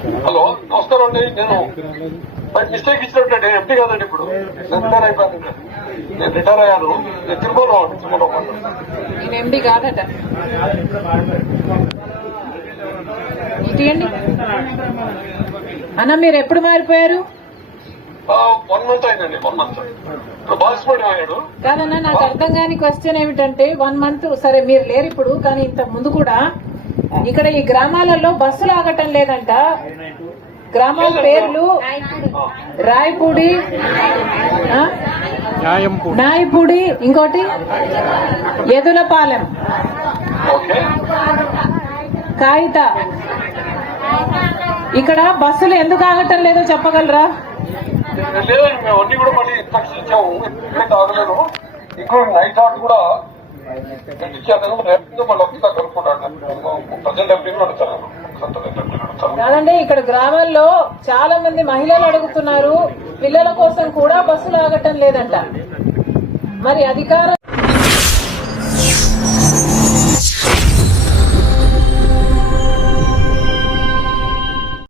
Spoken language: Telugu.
హలో నమస్కారం అండి. నేను మిస్టేక్ ఇచ్చినట్టు ఎంపీ కాదండి. ఇప్పుడు నేను రిటైర్ అయిపోయాను. నేను రిటైర్ అయ్యాను. నేను తిరుమల నేను ఎంపీ కాదట. ఇటీయండి అన్న, మీరు ఎప్పుడు మారిపోయారు? 1 month అయిందండి. 1 month ఇప్పుడు బాలసుబ్రహ్మణ్యం అయ్యాడు. కాదన్నా, నాకు అర్థం కాని క్వశ్చన్ ఏమిటంటే 1 month సరే మీరు లేరు ఇప్పుడు, కానీ ఇంత ముందు కూడా ఇక్కడ ఈ గ్రామాలలో బస్సులు ఆగటం లేదంట. గ్రామాల పేర్లు రాయపూడి, నాయపూడి, ఇంకోటి ఎదులపాలెం, కాగిత. ఇక్కడ బస్సులు ఎందుకు ఆగటం లేదో చెప్పగలరా? లేదండి, మేము అన్ని కూడా మళ్ళీ ఇన్స్ట్రక్షన్ ఇచ్చాము. ఎప్పుడైతే ఆగలేదు ఇక్కడ నైట్ హాట్ కూడా ఇచ్చాను. రేపు మళ్ళీ ఒకసారి కనుక్కుంటాను. ప్రజెంట్ ఎంపీ అడుగుతాను. కాదండి, ఇక్కడ గ్రామాల్లో చాలా మంది మహిళలు అడుగుతున్నారు, పిల్లల కోసం కూడా బస్సులు ఆగటం లేదంట. మరి అధికారం